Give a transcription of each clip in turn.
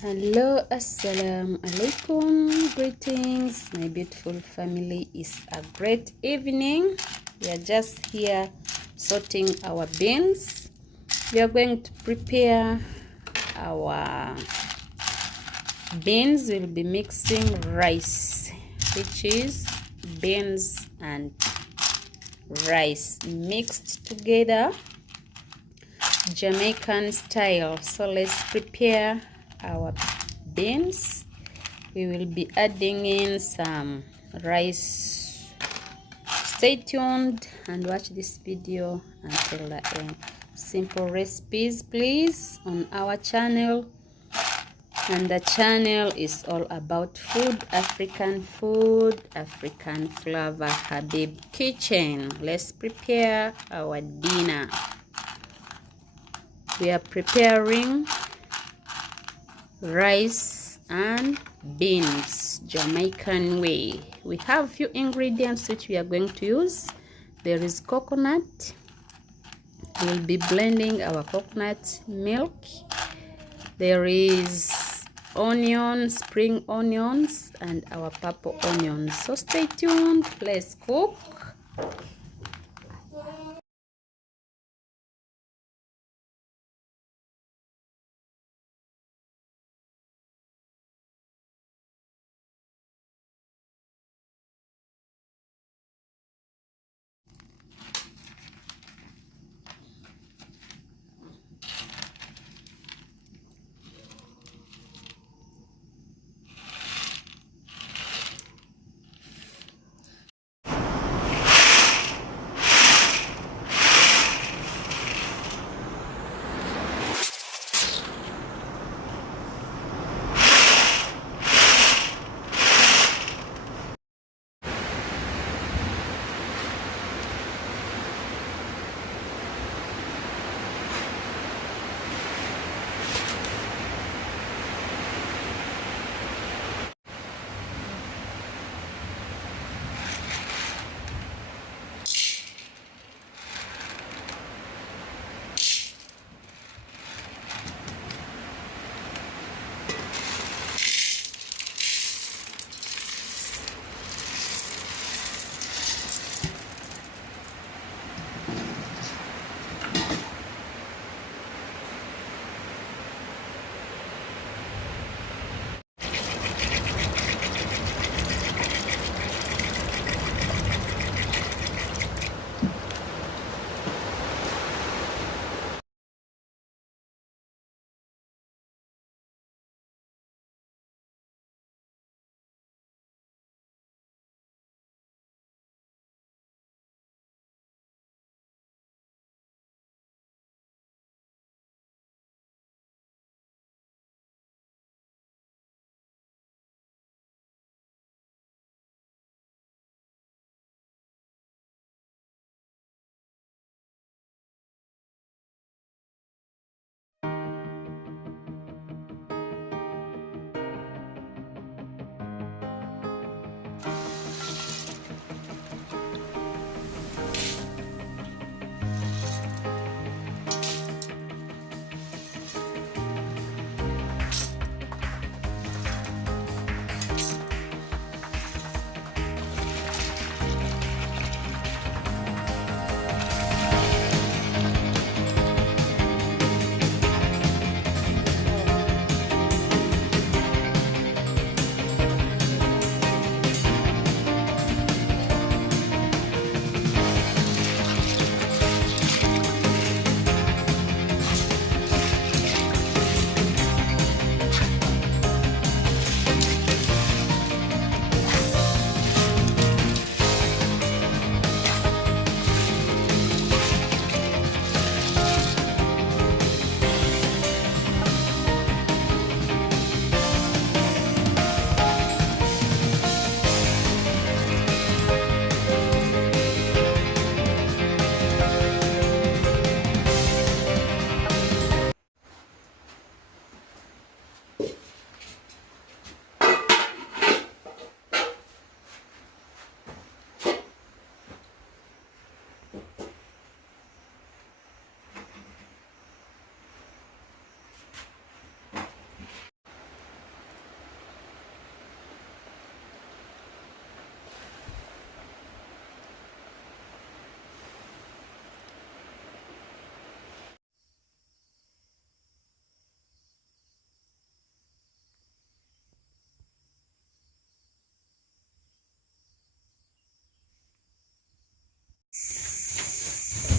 Hello, assalamu alaikum. Greetings, my beautiful family. It's a great evening. We are just here sorting our beans. We are going to prepare our beans. We'll be mixing rice, which is beans and rice mixed together, Jamaican style. So let's prepare our beans. We will be adding in some rice. Stay tuned and watch this video until the end. Simple recipes, please, on our channel. And the channel is all about food, African food, Africaflavahabibk kitchen. Let's prepare our dinner. We are preparing rice and beans, Jamaican way. We have few ingredients which we are going to use. There is coconut. We'll be blending our coconut milk. There is onions, spring onions, and our purple onions. So stay tuned. Let's cook.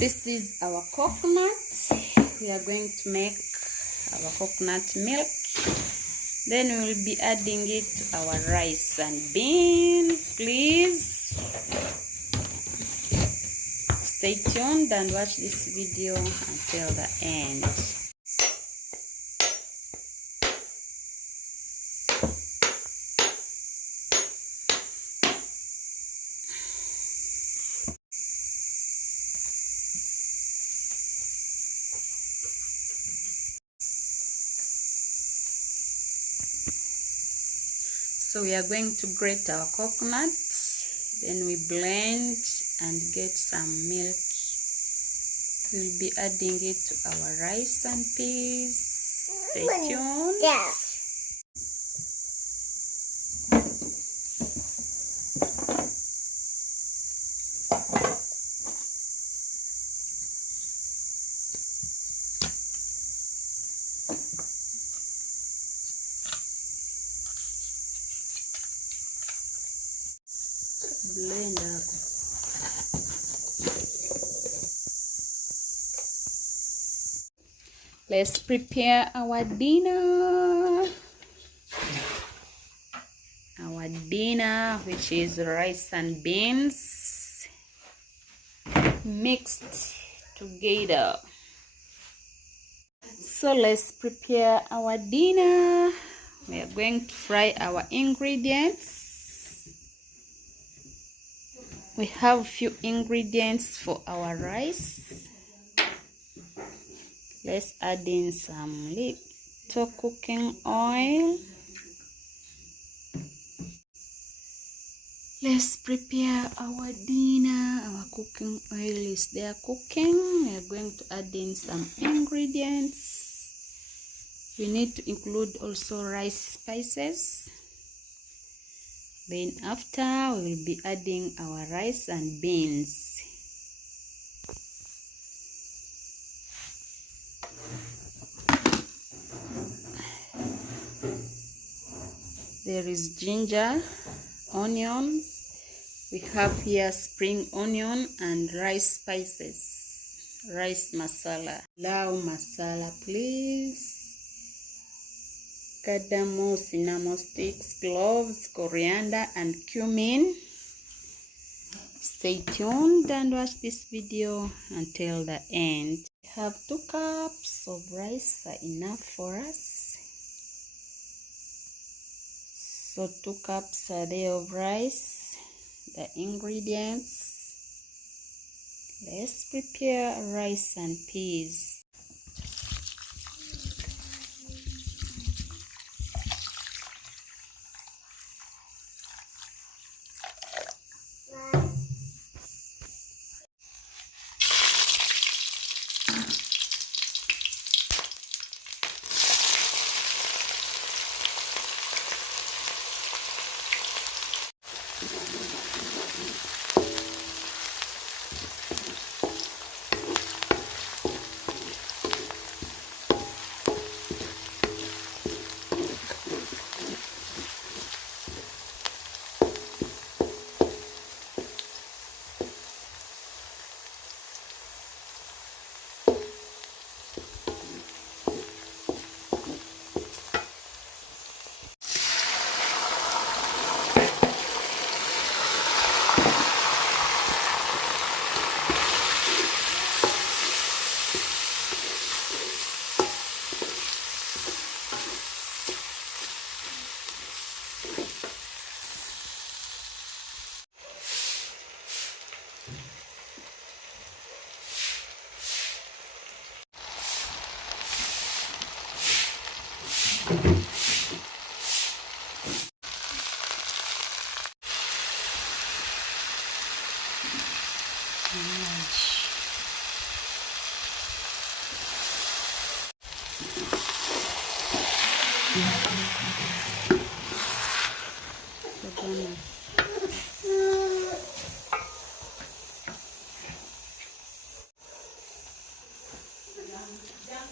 This is our coconut. We are going to make our coconut milk. Then we will be adding it to our rice and beans. Please stay tuned and watch this video until the end. So we are going to grate our coconut, then we blend and get some milk. We'll be adding it to our rice and peas. Stay tuned. Yeah. Blend up. Let's prepare our dinner. Our dinner, which is rice and beans mixed together. So let's prepare our dinner. We are going to fry our ingredients. We have few ingredients for our rice. Let's add in some little cooking oil. Let's prepare our dinner. Our cooking oil is there cooking. We are going to add in some ingredients. We need to include also rice spices. Then after, we will be adding our rice and beans. There is ginger, onions. We have here spring onion and rice spices. Rice masala. Pilau masala, please. Cardamom, cinnamon sticks, cloves, coriander, and cumin. Stay tuned and watch this video until the end. We have 2 cups of rice are enough for us. So 2 cups are there of rice. The ingredients. Let's prepare rice and peas.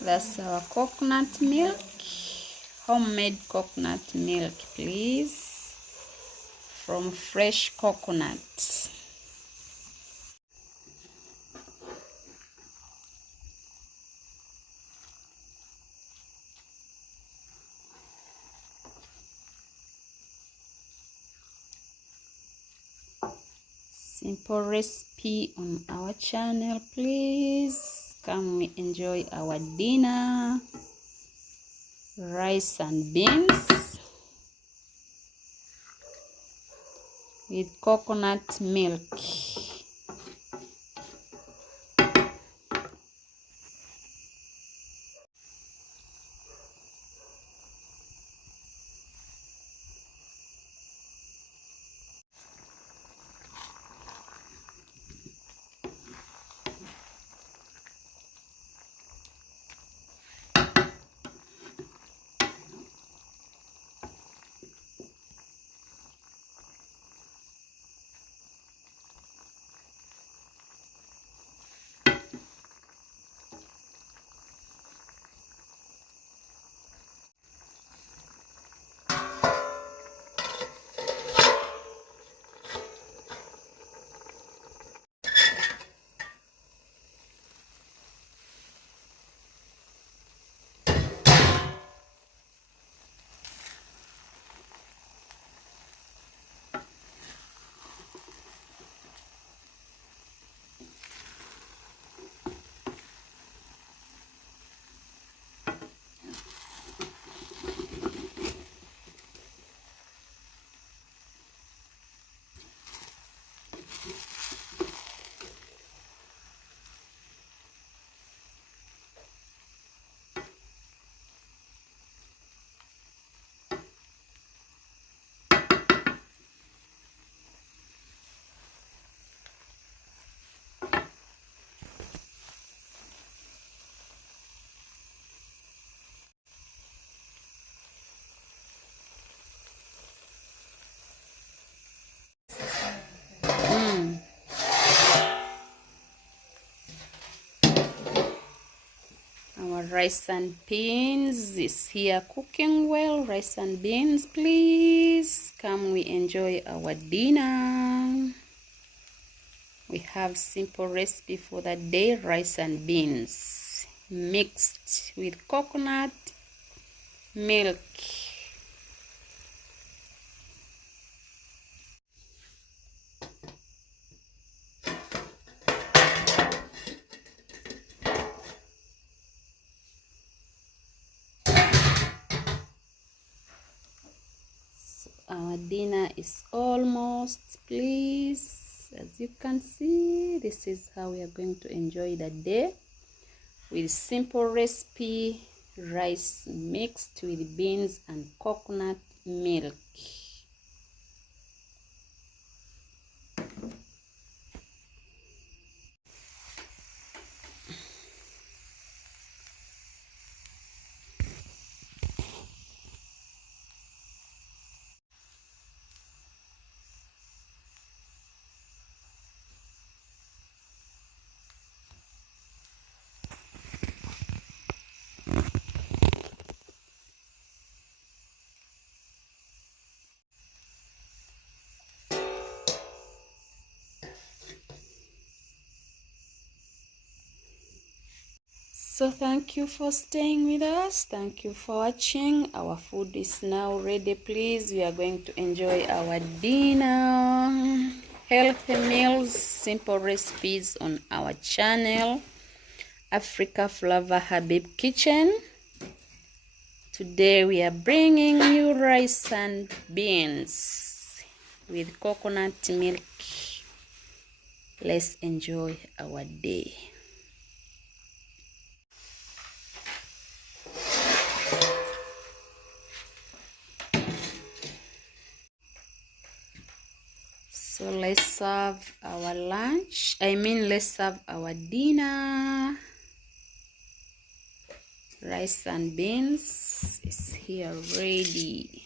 That's our coconut milk, homemade coconut milk, please, from fresh coconut. simple recipe on our channel. Please come we enjoy our dinner. Rice and beans with coconut milk. Our rice and beans is here cooking well. Rice and beans, please come we enjoy our dinner. We have simple recipe for the day. Rice and beans mixed with coconut milk. Our dinner is almost, please. As you can see, this is how we are going to enjoy the day with simple recipe, rice mixed with beans and coconut milk. So thank you for staying with us. Thank you for watching. Our food is now ready. Please, we are going to enjoy our dinner. Healthy meals, simple recipes on our channel, Africaflavahabibk kitchen. Today we are bringing you rice and beans with coconut milk. Let's enjoy our day. So let's serve our lunch. Let's serve our dinner. Rice and beans is here ready.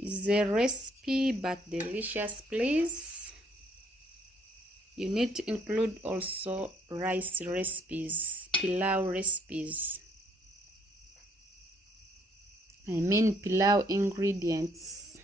It's a recipe but delicious, please. You need to include also rice recipes, pilau recipes. Pilau ingredients.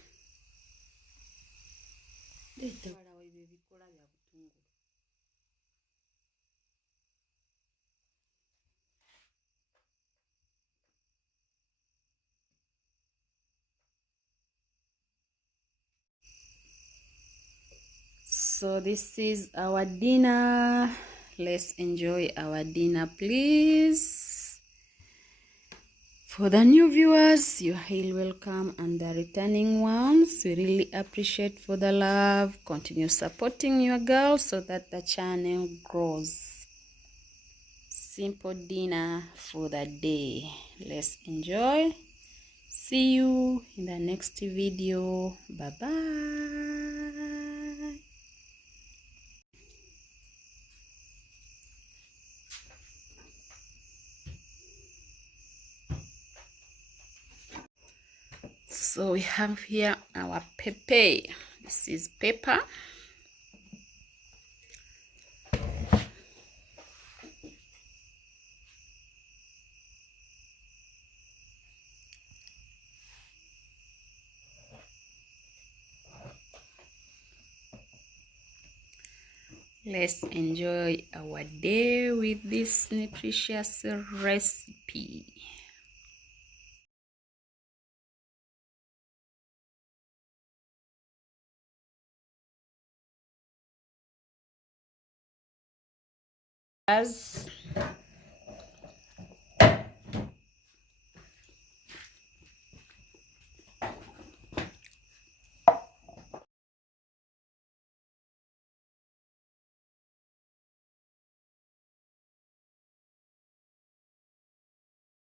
So this is our dinner. Let's enjoy our dinner, please. For the new viewers, you're highly welcome, and the returning ones, we really appreciate for the love. Continue supporting your girl so that the channel grows. Simple dinner for the day. Let's enjoy. See you in the next video. Bye bye. So we have here our pepper. This is pepper. Let's enjoy our day with this nutritious recipe. As